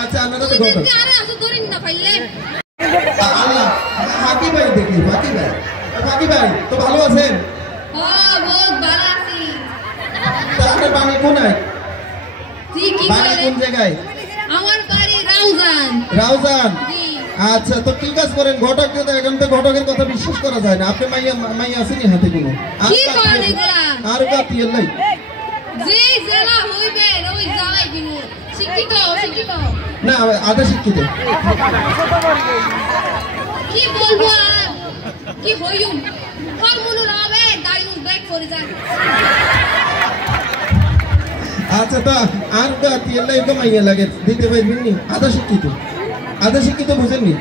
আচ্ছা আপনারা তো ঘটক আরে আসো ধরিন না পাইলে আল্লাহ ফাঁকি ভাই দেখি ফাঁকি ভাই তো ভালো আছেন ও বহুত ভালো আছি আপনার বাড়ি কোনায় জি কি বাড়ি কোন জায়গায় আমার বাড়ি রাউজান জি আচ্ছা তো কি কাজ করেন ঘটক তো এখন তো ঘটকের কথা বিশ্বাস করা যায় না আপনি মাইয়া আসেনি হাতে কোনো কি করেন এগুলা আর কাটিয়ে লাই জি জেলা হইবে ওই জ্বালাই দিমু শিক্ষিত না আধা শিক্ষিত কি বলবো আর কি হইম ফর্মুলা হবে গাড়ি ব্রেক করে যান আচ্ছা তো আর কাটিয়ে লাই তো মাইয়া লাগে দিতে পারবেন নি আধা শিক্ষিত বুঝেননি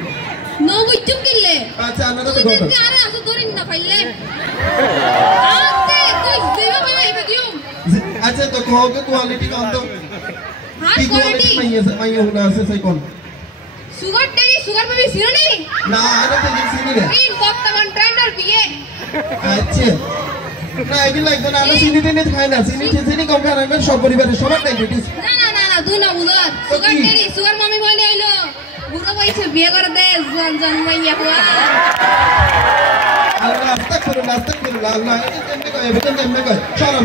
নো বুঝুম কিলে আচ্ছা আপনারা তো ঘটক আরে আসো ধরিন না পাইলে আতে কই দেবা ভাই দিম আচ্ছা তো কোকে কোয়ালিটি কম তো হাই কোয়ালিটি মাইয়া হুনা আছে সেই কোন সুগার বেবি সিরনি না আরে তো চিনি রে তিন বর্তমান ট্রেন্ডার বিয়ে আচ্ছা না এগুলো লাগবে না আমরা চিনি টেনে খাই না চিনি কম খাই রাখবেন সব পরিবারের সবার ডায়াবেটিস না দুই না বুঝার সুগার মামি বলে আইলো বুড়ো বয়সে বিয়ে করে দে জন্মাইয়া হওয়া আল্লাহ আস্তাগফিরুল্লাহ আল্লাহ এমনি কয় শরম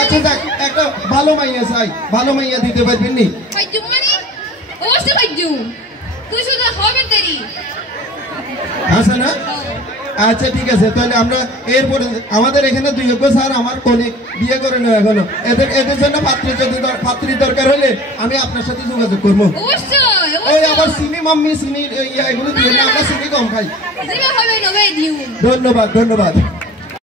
আচ্ছা দেখ একটা ভালো মাইয়া দিতে পারবেন নি পাইজুম মানে অবশ্যই পাইজুম তুই শুধু হবে তেরি আচ্ছা না আচ্ছা ঠিক আছে তাহলে আমরা এরপরে আমাদের এখানে দুই স্যার আমার কলিগ বিয়ে করে নেওয়া এখনো এদের জন্য পাত্রী দরকার হলে আমি আপনার সাথে যোগাযোগ করবো ওই আবার চিনি মাম্মি চিনি এগুলো দিয়ে না আমরা চিনি কম খাই ধন্যবাদ